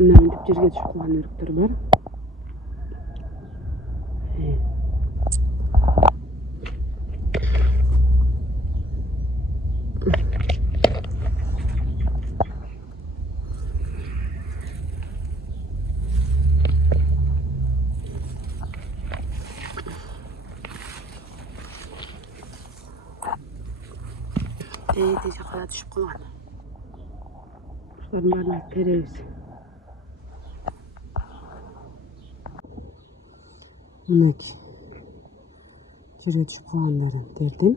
Mına mintip жерге түшүп калган өрүктөр бар. Те жакка түшүп калган. Ушулардын баарына теребиз. Мынакей. Жерге түшүп калгандарын тердим.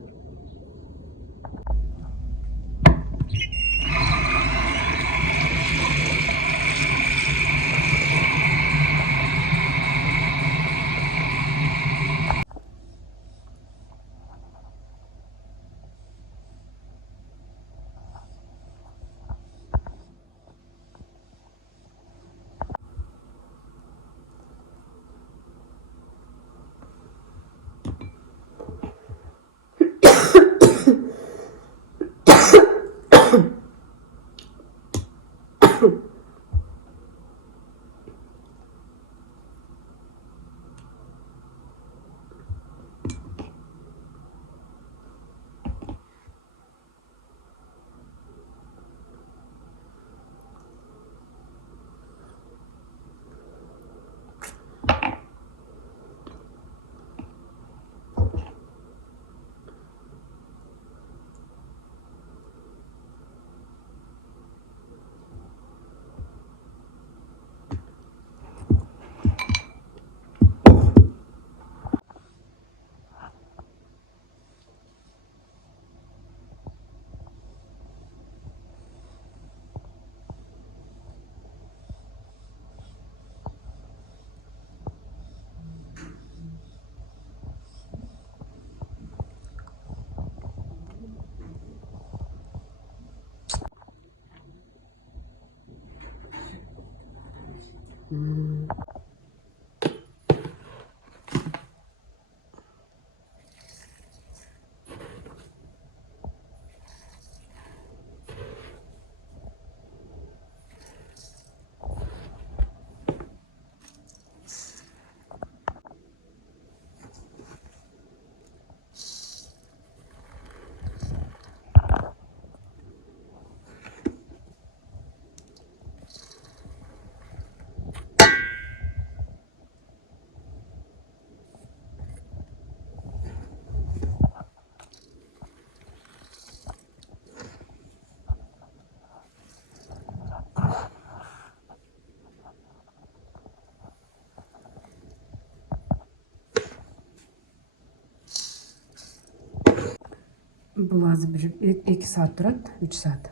Бул азыр бир 2 саат турат, 3 саат.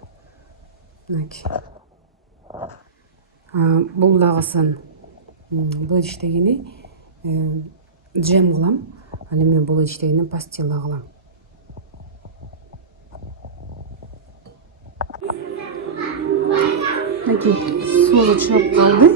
Мынакей. Бул дагысын бул иштегени джем кылам. Ал эми бул иштегени пастила кылам. Мынакей, суу чыгып калды.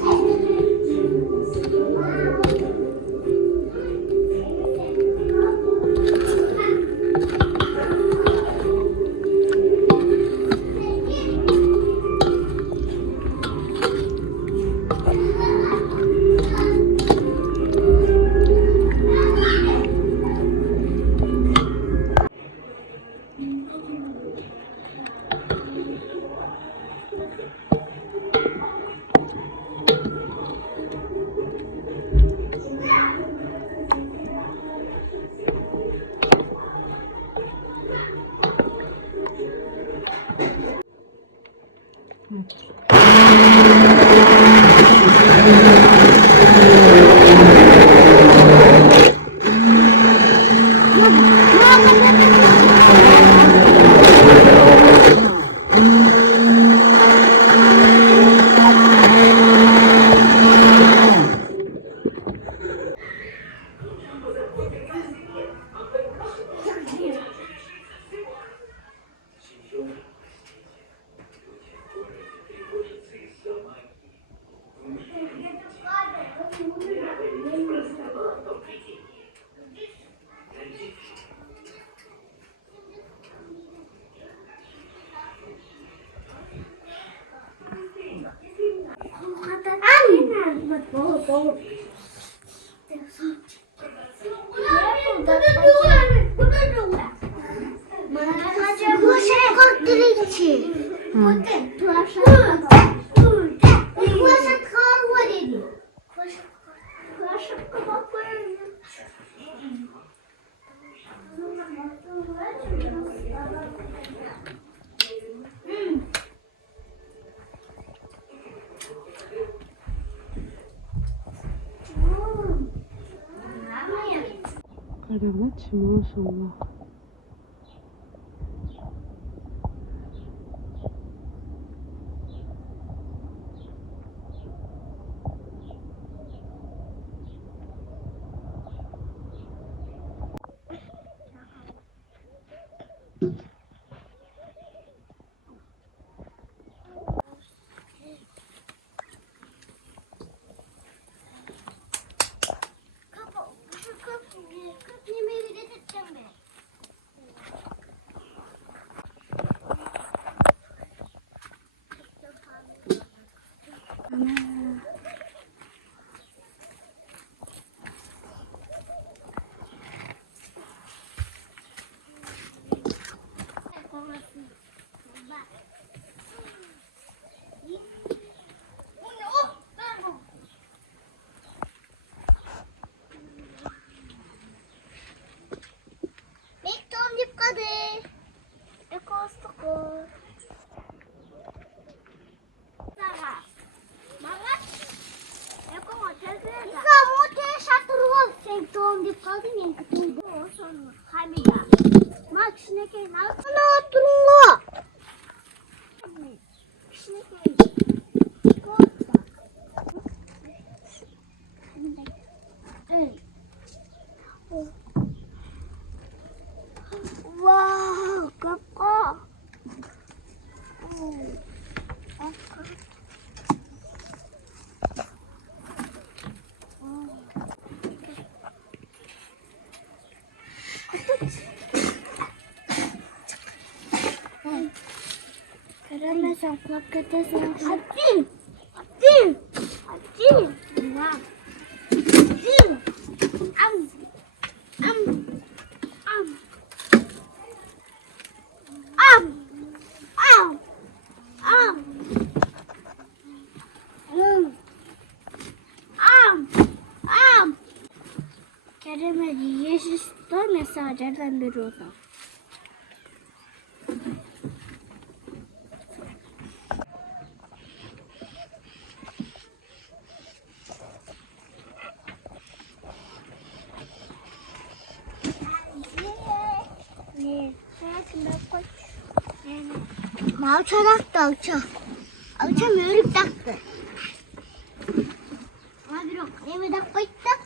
Karabaç maşallah. Wow, kakak. Karena sama kata sama hati. Hati. Hati. Wow. Hati. Am. Am. Am. Am. Am. Am. Am. Am. Kereme yeşil mesajlardan biri o da. Alça taktı alça. Alça mörük taktı. Ama bir ok. Eve taktı.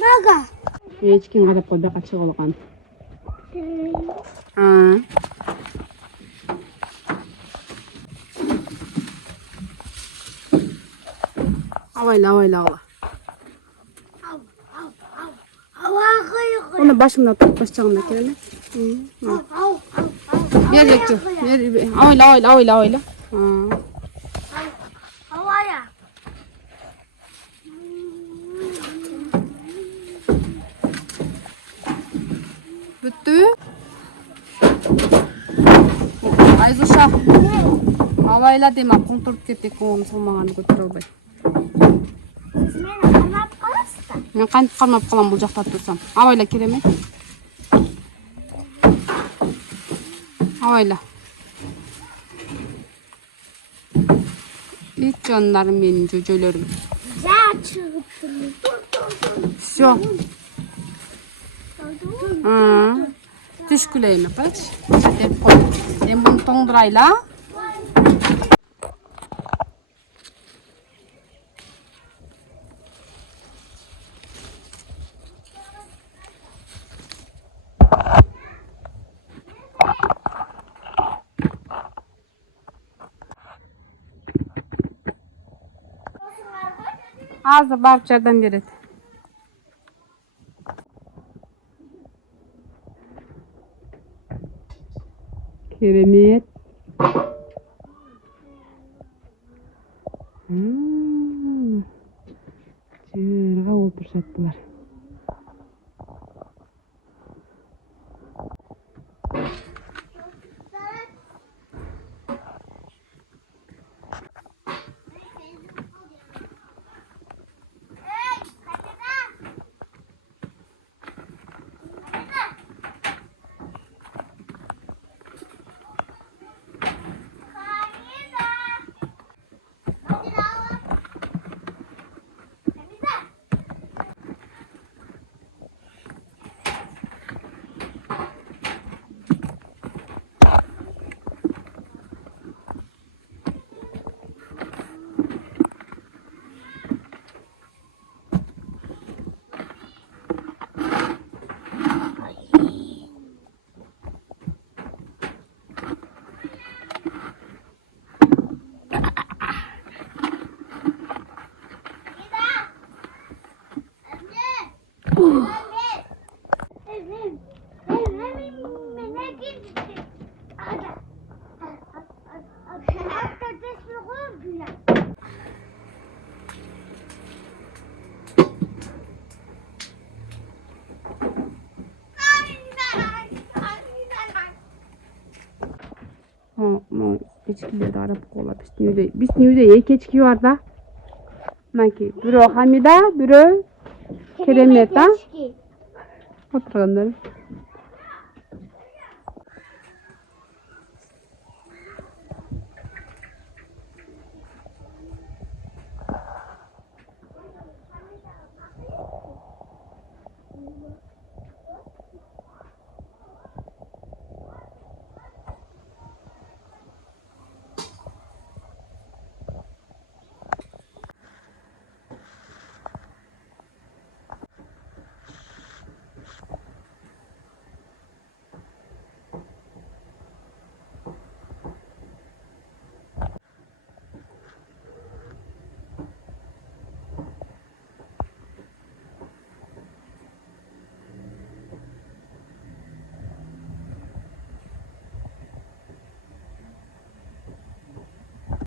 Naga. Echkin qarab qo'y, baqa chiqib olgan. Ha. Avayla, avayla, avayla. Onu başımda tut, başacağımda kelime. Yer yekti. Avayla, avayla, avayla, avayla. Havaya. Bitti. Ayzuşa. Avayla deme, konturup kettik, onu solmağanı götür albay. Siz meni qamab qolasizlar. Men qanday qarmab qolam bu yoqda tursam. Avayla kiraman. Avayla. İç canlarım benim cücelerim. Ja çıktı. Все. Түш күлейме, бач? Деп қой. Мен бұны тоңдырайла. Hazır barıp жерден береді. Керемет. Var. Mo echkilerdi arab ko'rlar. Bizning uyda ikki echki bor-da. Manki biri Hamida, biri Keremet, ha? O'tirganlar.